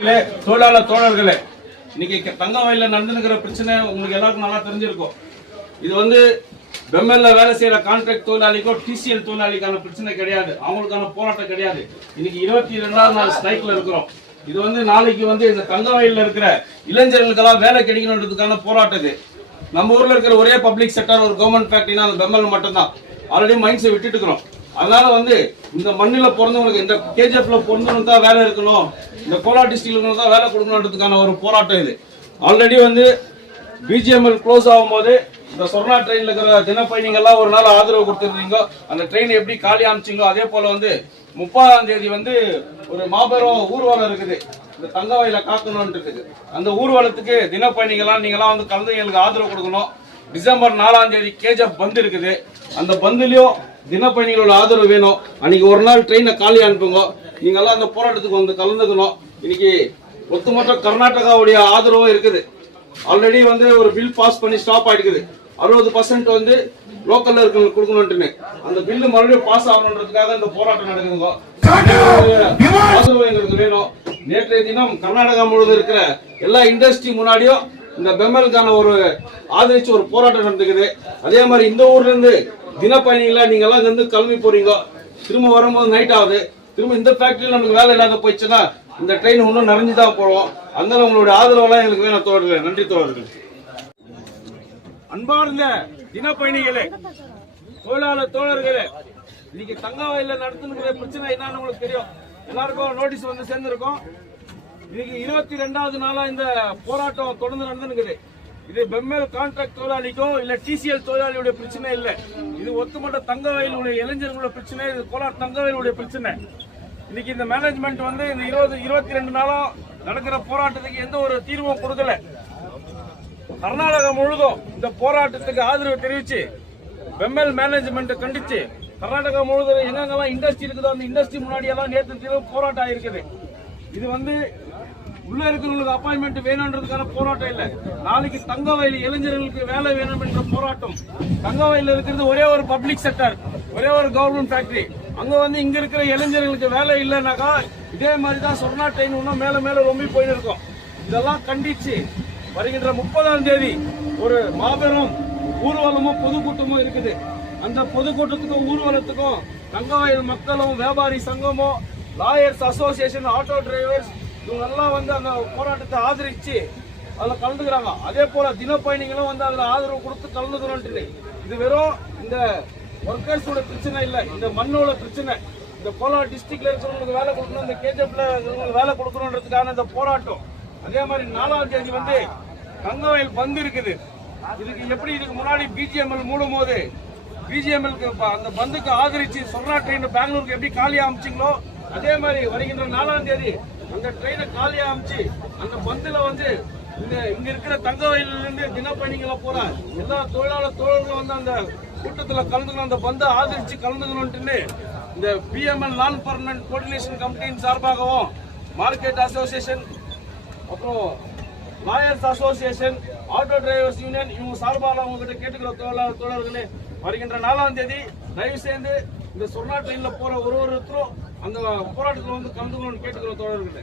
தொழிலாளர் தோழர்களே, இன்னைக்கு தங்கவயல்ல நடந்துக்கிற பிரச்சனை உங்களுக்கு எல்லாருக்கும் நல்லா தெரிஞ்சிருக்கும். இது வந்து பெம்மெல்ல வேலை செய்யற கான்ட்ராக்ட் தொழிலாளிக்கோ டிசிஎல் தொழிலாளிக்கான பிரச்சனை கிடையாது, அவங்களுக்கான போராட்டம் கிடையாது. இன்னைக்கு 22வது நாள் ஸ்ட்ரைக்ல இருக்கிறோம். இது வந்து நாளைக்கு வந்து இந்த தங்கவயல்ல இருக்கிற இளைஞர்களுக்கெல்லாம் வேலை கிடைக்கணுன்றதுக்கான போராட்டம். இது நம்ம ஊர்ல இருக்கிற ஒரே பப்ளிக் செக்டர் ஒரு கவர்மெண்ட் ஃபேக்டரினா அந்த பெம்மெல் மட்டும்தான். ஆல்ரெடி மைண்ட்ஸை விட்டுட்டு இருக்கிறோம். அதனால வந்து இந்த மண்ணில் பிறந்தவங்களுக்கு, இந்த கேஜிஎஃப்ல பிறந்தவங்களுக்கு தான் வேலை இருக்கணும், இந்த கோலார் டிஸ்ட்ரிக்ட்ல தான் வேலை கொடுக்கணுன்றதுக்கான ஒரு போராட்டம் இது. ஆல்ரெடி வந்து பிஜிஎம்எல் க்ளோஸ் ஆகும்போது இந்த சொர்ணா ட்ரெயின்ல இருக்கிற தினப்பயணிகள்லாம் ஒரு நாள் ஆதரவு கொடுத்துருந்தீங்க. அந்த ட்ரெயின் எப்படி காலி அமைச்சிங்களோ அதே போல வந்து 30ஆம் தேதி வந்து ஒரு மாபெரும் ஊர்வலம் இருக்குது, இந்த தங்கவயல காக்கணும்னு இருக்குது. அந்த ஊர்வலத்துக்கு தினப்பயணிகள்லாம் நீங்களாம் வந்து கலந்து எங்களுக்கு ஆதரவு கொடுக்கணும். டிசம்பர் 4ஆம் தேதி கேஜிஎஃப் பந்து இருக்குது, அந்த பந்துலயும் தினப்பயணிகளோட ஆதரவு வேணும். அன்னைக்கு ஒரு நாள் ட்ரெயினை காலி அனுப்புங்க. நீங்கெல்லாம் அந்த போராட்டத்துக்கு வந்து கலந்துக்கணும். இன்னைக்கு ஒட்டுமொத்த கர்நாடகாவுடைய ஆதரவும் இருக்குது. ஆல்ரெடி வந்து ஒரு பில் பாஸ் பண்ணி ஸ்டாப் ஆயிடுக்குது. 60% வந்து லோக்கல்ல இருக்கிறவங்களுக்கு கொடுக்கணும்னு அந்த பில்லு மறுபடியும் பாஸ் ஆகணுன்றதுக்காக இந்த போராட்டம் நடக்குதுங்க. ஆதரவு எங்களுக்கு வேணும். நேற்றைய தினம் கர்நாடகா முழுவதும் இருக்கிற எல்லா இண்டஸ்ட்ரி முன்னாடியும் இந்த பெம்மெலுக்கான ஒரு ஆதரிச்சு ஒரு போராட்டம் நடந்துக்குது. அதே மாதிரி இந்த ஊர்ல இருந்து தினப்பயணிகளா நீங்க எல்லாம் வந்து கிளம்பி போறீங்க, திரும்ப வரும்போது நைட் ஆகுது. திரும்ப இந்த ஃபேக்டரியில நமக்கு வேலை இல்லாத போயிடுச்சுன்னா இந்த ட்ரெயின் இன்னும் நிறைஞ்சுதான் போவோம். அதனால உங்களுடைய ஆதரவெல்லாம் எங்களுக்கு வேணும் தோழர்களே. நன்றி தோழர்கள். அன்பார்ந்த தினப்பயணிகளே, தொழிலாளர் தோழர்களே, இன்னைக்கு தங்கவயல்ல நடத்துகிற பிரச்சனை என்னன்னு உங்களுக்கு தெரியும். எல்லாருக்கும் நோட்டீஸ் வந்து சேர்ந்திருக்கும். இன்னைக்கு 22வது நாளா இந்த போராட்டம் தொடர்ந்து நடந்துருக்குது. இது பெம்மெல் கான்ட்ராக்ட் தொழிலாளிக்கோ இல்ல டிசிஎல் தொழிலாளியுடைய பிரச்சனை இல்ல, இது ஒட்டுமொத்த தங்கவயலுடைய இளைஞர்களுடைய பிரச்சனை. இது கோலார் தங்கவயலுடைய பிரச்சனை. இன்னைக்கு இந்த மேனேஜ்மெண்ட் வந்து இந்த 22 நாளும் நடக்கிற போராட்டத்துக்கு எந்த ஒரு தீர்வும் கொடுக்கல. கர்நாடகா முழுதும் இந்த போராட்டத்துக்கு ஆதரவு தெரிவிச்சு பெம்மெல் மேனேஜ்மெண்ட் கண்டிச்சு கர்நாடகா முழுவதும் எங்கெங்கெல்லாம் இண்டஸ்ட்ரி இருக்குதோ அந்த இண்டஸ்ட்ரி முன்னாடி எல்லாம் நேற்று போராட்டம் ஆயிருக்குது. இது வந்து உள்ள இருக்கிறவங்களுக்கு அப்பாயின்மெண்ட் வேணும்ன்றதுக்கான போராட்டம் இல்ல, நாளைக்கு தங்கவயல் இளைஞர்களுக்கு வேலை வேணும் என்ற போராட்டம். தங்கவயல் இருக்கிறது ஒரே ஒரு பப்ளிக் செக்டர், ஒரே ஒரு கவர்மெண்ட் ஃபேக்டரி. அங்க வந்து இங்க இருக்கிற இளைஞர்களுக்கு வேலை இல்லைனாக்கா இதே மாதிரிதான் சொர்ணா ட்ரெயின் இன்னும் மேல மேல ரொம்ப போயிட்டு இருக்கும். இதெல்லாம் கண்டிச்சு வருகின்ற 30ஆம் தேதி ஒரு மாபெரும் ஊர்வலமும் பொதுக்கூட்டமும் இருக்குது. அந்த பொதுக்கூட்டத்துக்கும் ஊர்வலத்துக்கும் தங்கவயல் மக்களும் வியாபாரி சங்கமும் லாயர்ஸ் அசோசியேஷன் ஆட்டோ டிரைவர்ஸ் இவங்கெல்லாம் வந்து அந்த போராட்டத்தை ஆதரிச்சு அதுல கலந்துக்கிறாங்க. அதே போல தினப்பயணிகளும் வந்து அதுல ஆதரவு கொடுத்து கலந்துக்கணும். இது வெறும் இந்த ஒர்க்கர்ஸோட பிரச்சனை இல்ல, இந்த மண்ணோட பிரச்சனை. இந்த கோலார் டிஸ்ட்ரிக்ட்ல இருக்கிறவங்களுக்கு வேலை கொடுக்கணும், இந்த கேஜிஎஃப்ல இருக்கிறவங்களுக்கு வேலை கொடுக்கணுன்றதுக்கான இந்த போராட்டம். அதே மாதிரி 4ஆம் தேதி வந்து தங்கவயல் பந்து இருக்குது. இதுக்கு முன்னாடி பிஜிஎம்எல் மூடும் போது பிஜிஎம்எல் அந்த பந்துக்கு ஆதரிச்சு சொர்ணா ட்ரெயின் பெங்களூருக்கு எப்படி காலியா அமைச்சிங்களோ அதே மாதிரி வருகின்ற 4ஆம் தேதி அந்த ட்ரெயினை காலியா அமைச்சு அந்த பந்துல வந்து இங்க இருக்கிற தங்கவயல்ல இருந்து தினப்பயணிகளை போற எல்லா தொழிலாளர் தோழர்களும் வந்து அந்த கூட்டத்துல கலந்துக்கணும், அந்த பந்தை ஆதரிச்சு கலந்துக்கணும்னு இந்த பிஎம்எல் நான் பர்மனன்ட் கோஆர்டினேஷன் கமிட்டியின் சார்பாகவும் மார்க்கெட் அசோசியேஷன் அப்புறம் lawyers association auto drivers union இவங்க சார்பாக உங்ககிட்ட கேட்டுக்கிற தொழிலாளர் தோழர்களே, வருகின்ற 4ஆம் தேதி தயவு செய்து இந்த சொர்ணா ட்ரெயின்ல போற ஒருத்தரும் அந்த போராட்டத்தில் வந்து கலந்துக்கணும்னு கேட்டுக்கிற தோழர்களே.